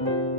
우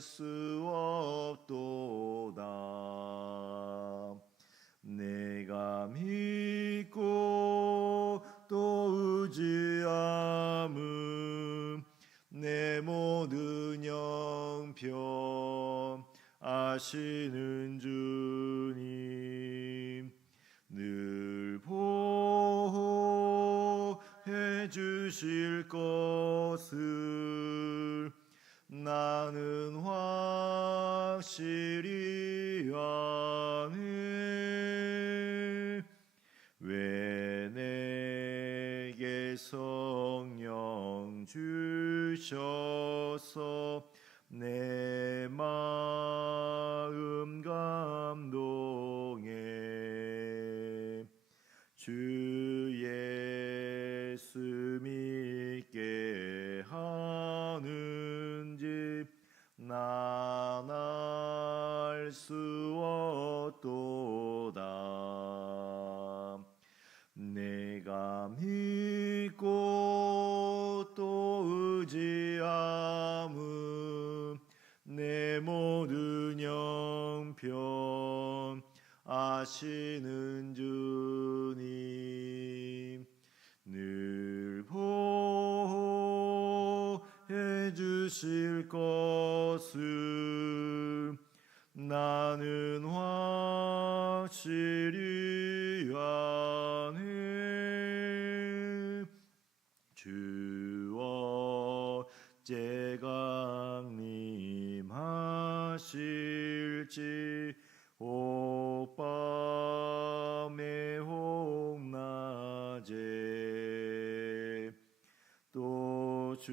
수 없도다. 내가 믿고 또 의지함은 내 모든 영편 아시는 주님 늘 보호해 주실 것을 확실히 아네 왜 내게 성령 주셔 또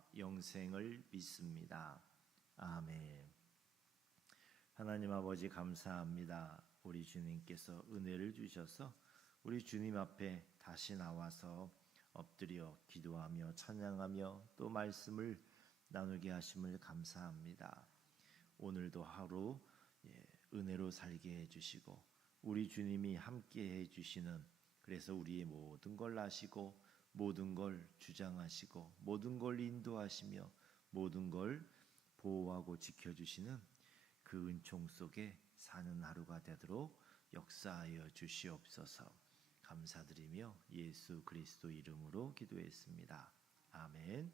영생을 믿습니다. 아멘. 하나님 아버지 감사합니다. 우리 주님께서 은혜를 주셔서 우리 주님 앞에 다시 나와서 엎드려 기도하며 찬양하며 또 말씀을 나누게 하심을 감사합니다. 오늘도 하루 예, 은혜로 살게 해주시고 우리 주님이 함께 해주시는 그래서 우리의 모든 걸 아시고 모든 걸 주장하시고 모든 걸 인도하시며 모든 걸 보호하고 지켜주시는 그 은총 속에 사는 하루가 되도록 역사하여 주시옵소서. 감사드리며 예수 그리스도 이름으로 기도했습니다. 아멘.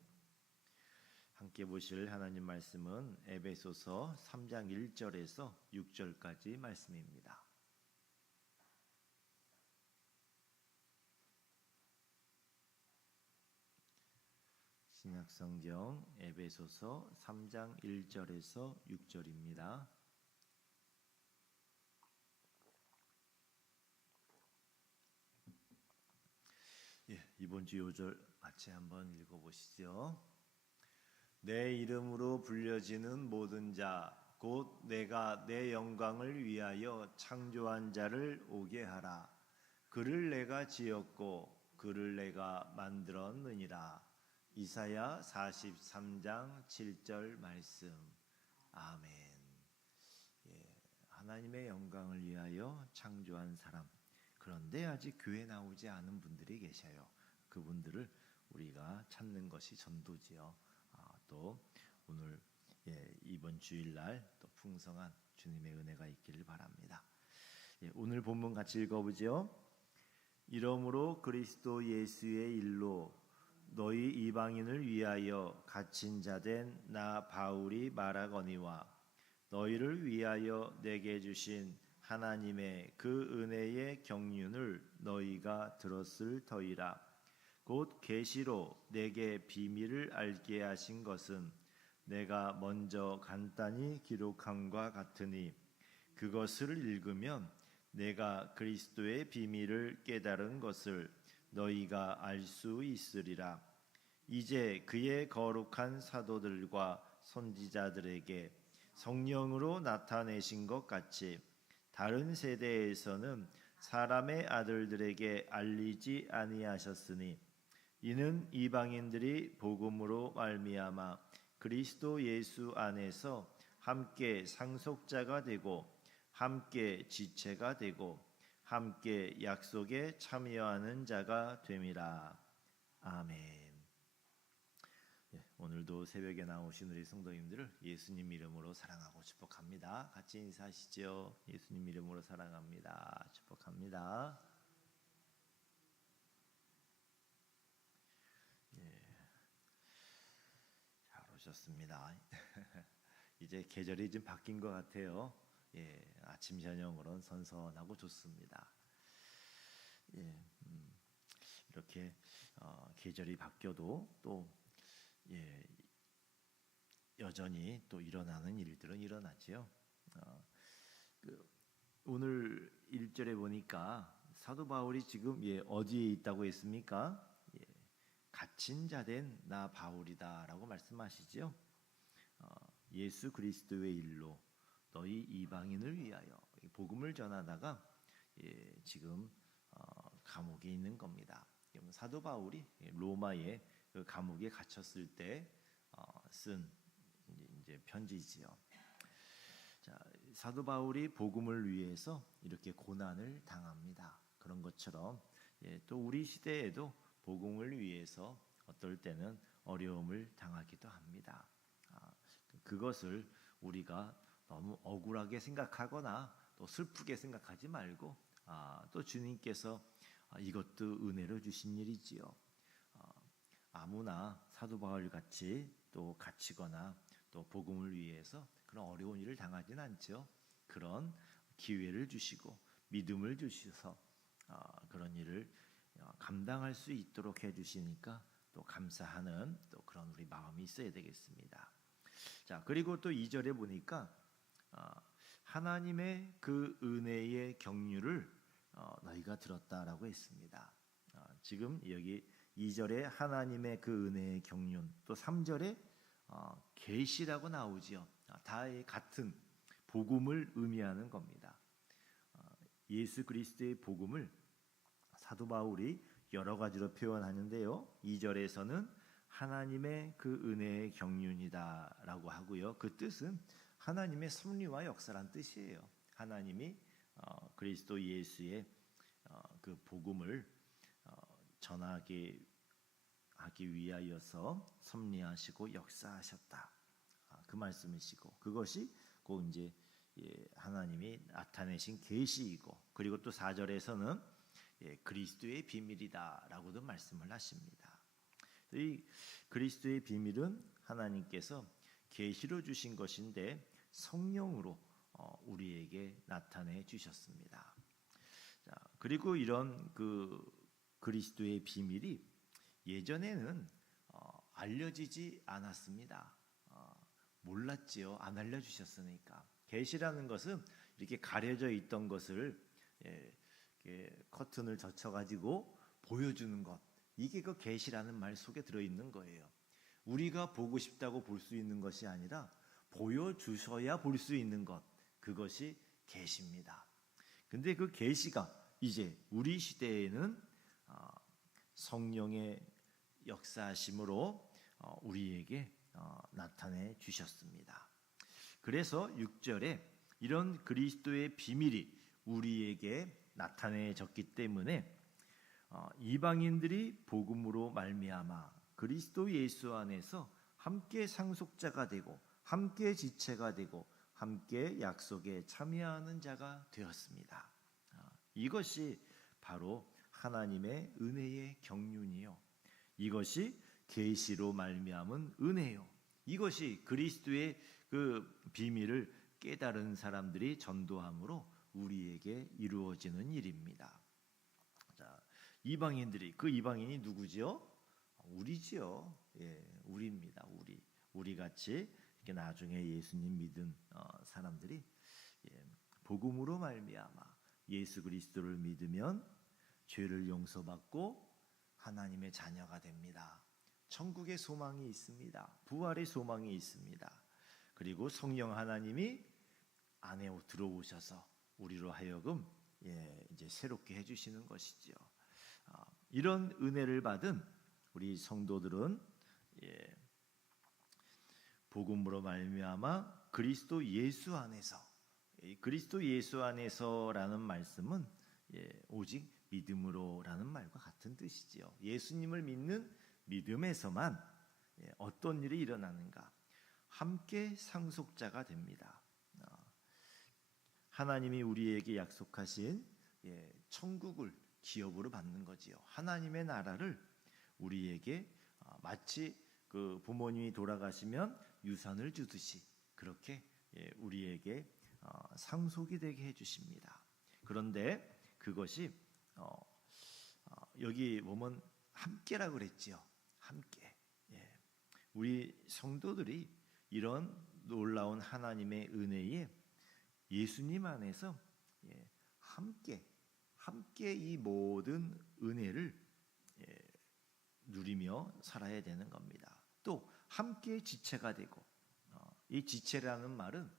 함께 보실 하나님 말씀은 에베소서 3장 1절에서 6절까지 말씀입니다. 신약 성경 에베소서 3장 1절에서 6절입니다. 예, 이번 주 요절 같이 한번 읽어 보시죠. 내 이름으로 불려지는 모든 자 곧 내가 내 영광을 위하여 창조한 자를 오게 하라. 그를 내가 지었고 그를 내가 만들었느니라. 이사야 43장 7절 말씀. 아멘. 예, 하나님의 영광을 위하여 창조한 사람. 그런데 아직 교회 나오지 않은 분들이 계셔요. 그분들을 우리가 찾는 것이 전도지요. 아, 또 오늘 예, 이번 주일날 또 풍성한 주님의 은혜가 있기를 바랍니다. 예, 오늘 본문 같이 읽어보죠. 이러므로 그리스도 예수의 일로 너희 이방인을 위하여 갇힌 자 된 나 바울이 말하거니와 너희를 위하여 내게 주신 하나님의 그 은혜의 경륜을 너희가 들었을 터이라. 곧 계시로 내게 비밀을 알게 하신 것은 내가 먼저 간단히 기록함과 같으니 그것을 읽으면 내가 그리스도의 비밀을 깨달은 것을 너희가 알 수 있으리라. 이제 그의 거룩한 사도들과 선지자들에게 성령으로 나타내신 것 같이 다른 세대에서는 사람의 아들들에게 알리지 아니하셨으니 이는 이방인들이 복음으로 말미암아 그리스도 예수 안에서 함께 상속자가 되고 함께 지체가 되고 함께 약속에 참여하는 자가 됨이라. 아멘. 예, 오늘도 새벽에 나오신 우리 성도님들을 예수님 이름으로 사랑하고 축복합니다. 같이 인사하시죠. 예수님 이름으로 사랑합니다. 축복합니다. 오셨습니다. 이제 계절이 좀 바뀐 것 같아요. 예, 아침 저녁으로는 선선하고 좋습니다. 예, 음, 이렇게 어, 계절이 바뀌어도 또 예, 여전히 또 일어나는 일들은 일어나지요. 어, 그, 오늘 1절에 보니까 사도 바울이 지금 예, 어디에 있다고 했습니까? 갇힌 자 된 나 바울이다라고 말씀하시지요. 어, 예수 그리스도의 일로 너희 이방인을 위하여 복음을 전하다가 예, 지금 어, 감옥에 있는 겁니다. 사도 바울이 로마의 그 감옥에 갇혔을 때쓴 어, 이제 편지지요. 자, 사도 바울이 복음을 위해서 이렇게 고난을 당합니다. 그런 것처럼 예, 또 우리 시대에도 복음을 위해서 어떨 때는 어려움을 당하기도 합니다. 아, 그것을 우리가 너무 억울하게 생각하거나 또 슬프게 생각하지 말고 아, 또 주님께서 아, 이것도 은혜로 주신 일이지요. 아무나 사도 바울 같이 또 갇히거나 또 복음을 위해서 그런 어려운 일을 당하지는 않죠. 그런 기회를 주시고 믿음을 주셔서 그런 일을 어, 감당할 수 있도록 해주시니까 또 감사하는 또 그런 우리 마음이 있어야 되겠습니다. 자 그리고 또 2절에 보니까 어, 하나님의 그 은혜의 경륜을 어, 너희가 들었다라고 했습니다. 지금 여기 2절에 하나님의 그 은혜의 경륜 또 3절에 계시라고 나오지요. 다 같은 복음을 의미하는 겁니다. 예수 그리스도의 복음을 사도 바울이 여러 가지로 표현하는데요. 2절에서는 하나님의 그 은혜의 경륜이다라고 하고요. 그 뜻은 하나님의 섭리와 역사란 뜻이에요. 하나님이 어, 그리스도 예수의 어, 그 복음을 어, 전하게 하기 위하여서 섭리하시고 역사하셨다. 아, 그 말씀이시고 그것이 곧 이제 예, 하나님이 나타내신 계시이고 그리고 또 4절에서는 예, 그리스도의 비밀이다라고도 말씀을 하십니다. 이 그리스도의 비밀은 하나님께서 계시로 주신 것인데 성령으로 어, 우리에게 나타내 주셨습니다. 자, 그리고 이런 그 그리스도의 비밀이 예전에는 어, 알려지지 않았습니다. 어, 몰랐지요. 안 알려주셨으니까. 계시라는 것은 이렇게 가려져 있던 것을 예, 커튼을 젖혀가지고 보여주는 것. 이게 그 계시라는 말 속에 들어 있는 거예요. 우리가 보고 싶다고 볼 수 있는 것이 아니라 보여주셔야 볼 수 있는 것. 그것이 계시입니다. 근데 그 계시가 이제 우리 시대에는 어, 성령의 역사심으로 어, 우리에게 어, 나타내 주셨습니다. 그래서 6절에 이런 그리스도의 비밀이 우리에게 나타내졌기 때문에 이방인들이 복음으로 말미암아 그리스도 예수 안에서 함께 상속자가 되고 함께 지체가 되고 함께 약속에 참여하는 자가 되었습니다. 이것이 바로 하나님의 은혜의 경륜이요. 이것이 계시로 말미암은 은혜요. 이것이 그리스도의 그 비밀을 깨달은 사람들이 전도함으로 우리에게 이루어지는 일입니다. 자, 이방인들이 그 이방인이 누구지요? 우리지요. 예, 우리입니다. 우리 우리 같이 나중에 예수님 믿은 어, 사람들이 예, 복음으로 말미암아 예수 그리스도를 믿으면 죄를 용서받고 하나님의 자녀가 됩니다. 천국의 소망이 있습니다. 부활의 소망이 있습니다. 그리고 성령 하나님이 안에 들어오셔서 우리로 하여금 예, 이제 새롭게 해주시는 것이지요. 어, 이런 은혜를 받은 우리 성도들은 예, 복음으로 말미암아 그리스도 예수 안에서 그리스도 예수 안에서라는 말씀은 예, 오직 믿음으로라는 말과 같은 뜻이지요. 예수님을 믿는 믿음에서만 예, 어떤 일이 일어나는가? 함께 상속자가 됩니다. 어, 하나님이 우리에게 약속하신 예, 천국을 기업으로 받는 거지요. 하나님의 나라를 우리에게 어, 마치 그 부모님이 돌아가시면 유산을 주듯이 그렇게 예, 우리에게 어, 상속이 되게 해주십니다. 그런데 그것이 어, 어, 여기 보면 함께라 그랬지요. 함께. 예. 우리 성도들이 이런 놀라운 하나님의 은혜에 예수님 안에서 예, 함께 함께 이 모든 은혜를 예, 누리며 살아야 되는 겁니다. 또 함께 지체가 되고 어, 이 지체라는 말은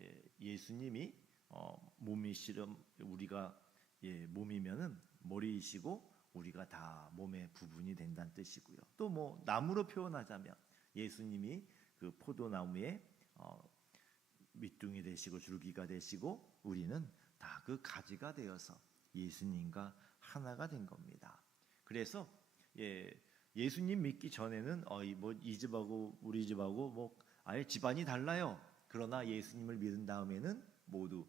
예, 예수님이 어, 몸이시름 우리가 예, 몸이면은 머리이시고 우리가 다 몸의 부분이 된다는 뜻이고요. 또 뭐 나무로 표현하자면 예수님이 그 포도나무에 어, 밑둥이 되시고 줄기가 되시고 우리는 다 그 가지가 되어서 예수님과 하나가 된 겁니다. 그래서 예, 예수님 믿기 전에는 어이 뭐이 집하고 우리 집하고 뭐 아예 집안이 달라요. 그러나 예수님을 믿은 다음에는 모두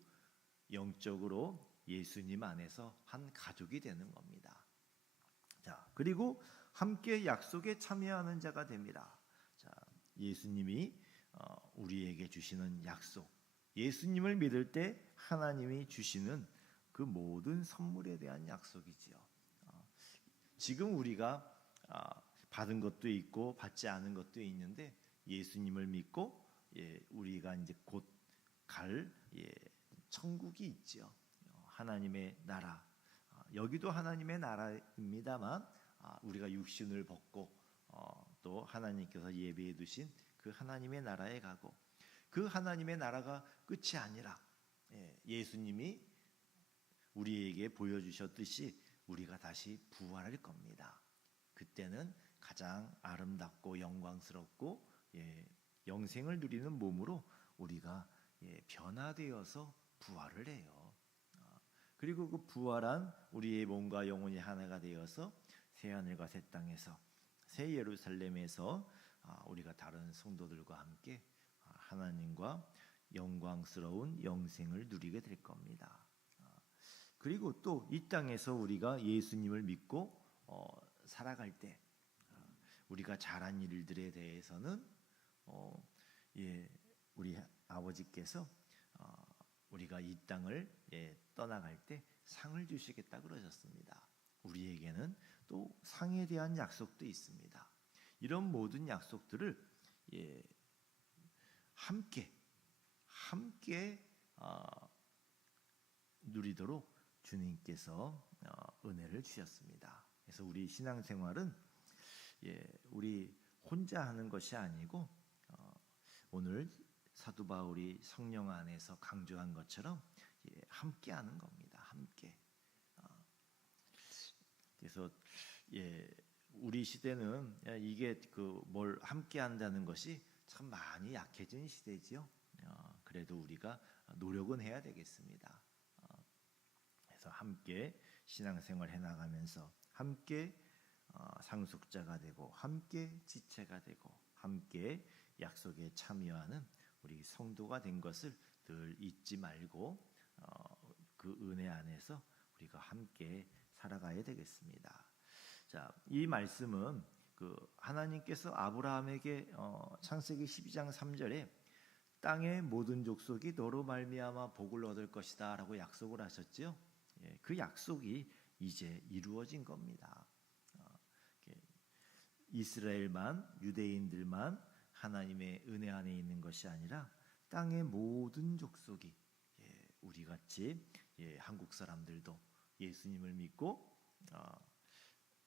영적으로 예수님 안에서 한 가족이 되는 겁니다. 자, 그리고 함께 약속에 참여하는 자가 됩니다. 자, 예수님이 어, 우리에게 주시는 약속. 예수님을 믿을 때 하나님이 주시는 그 모든 선물에 대한 약속이지요. 어, 지금 우리가 아, 받은 것도 있고 받지 않은 것도 있는데 예수님을 믿고 예, 우리가 이제 곧갈 예, 천국이 있죠. 하나님의 나라. 아, 여기도 하나님의 나라입니다만 아, 우리가 육신을 벗고 어, 또 하나님께서 예배해 두신 그 하나님의 나라에 가고 그 하나님의 나라가 끝이 아니라 예, 예수님이 우리에게 보여주셨듯이 우리가 다시 부활할 겁니다. 그때는 가장 아름답고 영광스럽고 예, 영생을 누리는 몸으로 우리가 예, 변화되어서 부활을 해요. 어, 그리고 그 부활한 우리의 몸과 영혼이 하나가 되어서 새 하늘과 새 땅에서 새 예루살렘에서 아, 우리가 다른 성도들과 함께 아, 하나님과 영광스러운 영생을 누리게 될 겁니다. 아, 그리고 또 이 땅에서 우리가 예수님을 믿고 어, 살아갈 때 우리가 잘한 일들에 대해서는 어, 예, 우리 아버지께서 어, 우리가 이 땅을 예, 떠나갈 때 상을 주시겠다 그러셨습니다. 우리에게는 또 상에 대한 약속도 있습니다. 이런 모든 약속들을 예, 함께 함께 어, 누리도록 주님께서 어, 은혜를 주셨습니다. 그래서 우리 신앙생활은 예, 우리 혼자 하는 것이 아니고 어, 오늘 사도 바울이 성령 안에서 강조한 것처럼 예, 함께 하는 겁니다. 함께. 어, 그래서 예, 우리 시대는 이게 그 뭘 함께 한다는 것이 참 많이 약해진 시대지요. 어, 그래도 우리가 노력은 해야 되겠습니다. 어, 그래서 함께 신앙생활 해나가면서 함께 어, 상속자가 되고 함께 지체가 되고 함께 약속에 참여하는 우리 성도가 된 것을 늘 잊지 말고 어, 그 은혜 안에서 우리가 함께 살아가야 되겠습니다. 자, 이 말씀은 그 하나님께서 아브라함에게 어, 창세기 12장 3절에 땅의 모든 족속이 너로 말미암아 복을 얻을 것이다라고 약속을 하셨지요. 예, 그 약속이 이제 이루어진 겁니다. 이스라엘만 유대인들만 하나님의 은혜 안에 있는 것이 아니라 땅의 모든 족속이 예, 우리 같이 예, 한국 사람들도 예수님을 믿고 어,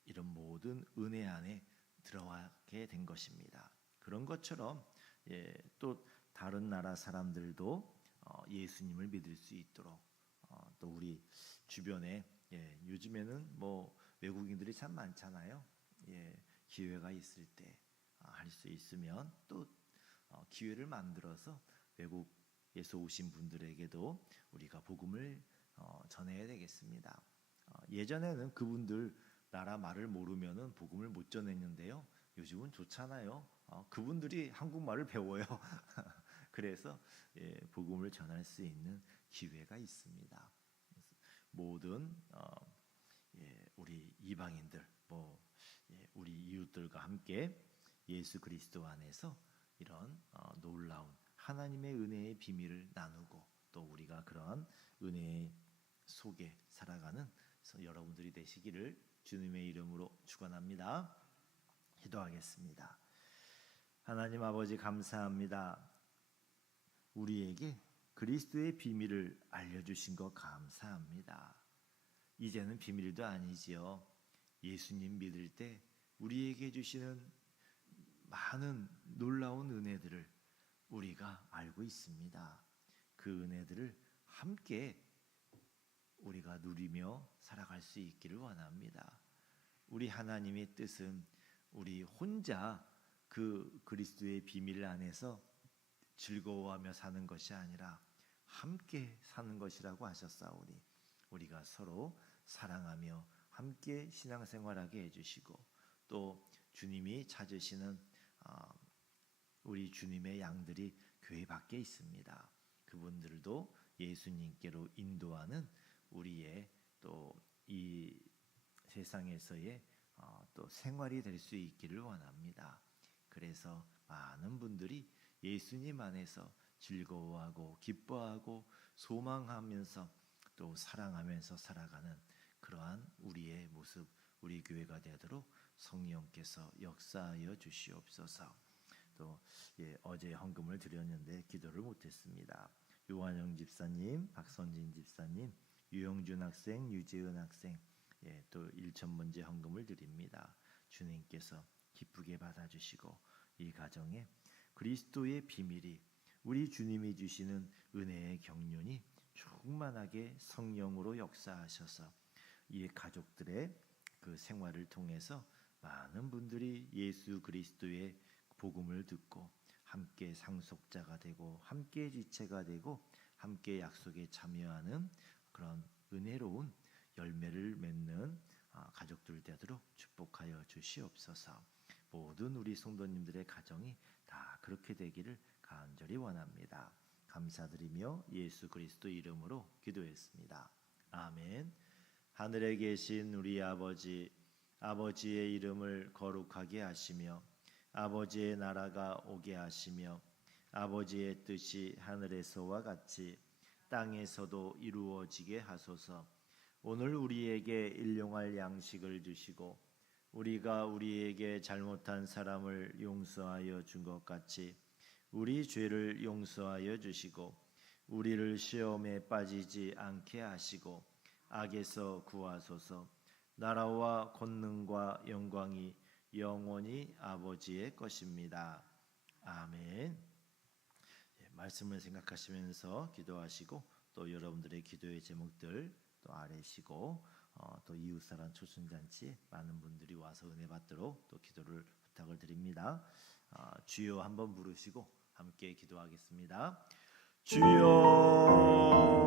이런 모든 은혜 안에 들어가게 된 것입니다. 그런 것처럼 예, 또 다른 나라 사람들도 어, 예수님을 믿을 수 있도록 어, 또 우리 주변에 예, 요즘에는 뭐 외국인들이 참 많잖아요. 예, 기회가 있을 때 할수 어, 있으면 또 어, 기회를 만들어서 외국에서 오신 분들에게도 우리가 복음을 어, 전해야 되겠습니다. 예전에는 그분들 나라 말을 모르면은 복음을 못 전했는데요. 요즘은 좋잖아요. 그분들이 한국말을 배워요. 그래서 예, 복음을 전할 수 있는 기회가 있습니다. 모든 예, 우리 이방인들 뭐 예, 우리 이웃들과 함께 예수 그리스도 안에서 이런 어, 놀라운 하나님의 은혜의 비밀을 나누고 또 우리가 그러한 은혜 속에 살아가는 여러분들이 되시기를 주님의 이름으로 축원합니다. 기도하겠습니다. 하나님 아버지 감사합니다. 우리에게 그리스도의 비밀을 알려주신 것 감사합니다. 이제는 비밀도 아니지요. 예수님 믿을 때 우리에게 주시는 많은 놀라운 은혜들을 우리가 알고 있습니다. 그 은혜들을 함께 우리가 누리며 살아갈 수 있기를 원합니다. 우리 하나님의 뜻은 우리 혼자 그 그리스도의 비밀 안에서 즐거워하며 사는 것이 아니라 함께 사는 것이라고 하셨사오니 우리가 서로 사랑하며 함께 신앙생활하게 해주시고 또 주님이 찾으시는 어, 우리 주님의 양들이 교회 밖에 있습니다. 그분들도 예수님께로 인도하는 우리의 또 이 세상에서의 어, 또 생활이 될 수 있기를 원합니다. 그래서 많은 분들이 예수님 안에서 즐거워하고 기뻐하고 소망하면서 또 사랑하면서 살아가는 그러한 우리의 모습, 우리 교회가 되도록 성령께서 역사하여 주시옵소서. 또 예, 어제 헌금을 드렸는데 기도를 못했습니다. 요한영 집사님, 박선진 집사님, 유영준 학생, 유재은 학생, 예, 또 1천 문제 헌금을 드립니다. 주님께서 기쁘게 받아주시고 이 가정에 그리스도의 비밀이 우리 주님이 주시는 은혜의 경륜이 충만하게 성령으로 역사하셔서 이 가족들의 그 생활을 통해서 많은 분들이 예수 그리스도의 복음을 듣고 함께 상속자가 되고 함께 지체가 되고 함께 약속에 참여하는 그런 은혜로운 열매를 맺는 아, 가족들 되도록 축복하여 주시옵소서. 모든 우리 성도님들의 가정이 다 그렇게 되기를 간절히 원합니다. 감사드리며 예수 그리스도 이름으로 기도했습니다. 아멘. 하늘에 계신 우리 아버지 아버지의 이름을 거룩하게 하시며 아버지의 나라가 오게 하시며 아버지의 뜻이 하늘에서와 같이 땅에서도 이루어지게 하소서. 오늘 우리에게 일용할 양식을 주시고 우리가 우리에게 잘못한 사람을 용서하여 준 것 같이 우리 죄를 용서하여 주시고 우리를 시험에 빠지지 않게 하시고 악에서 구하소서. 나라와 권능과 영광이 영원히 아버지의 것입니다. 아멘. 예, 말씀을 생각하시면서 기도하시고 또 여러분들의 기도의 제목들 또 아래시고 어, 또 이웃사랑 초순잔치 많은 분들이 와서 은혜 받도록 또 기도를 부탁을 드립니다. 아, 주여 한번 부르시고 함께 기도하겠습니다. 주여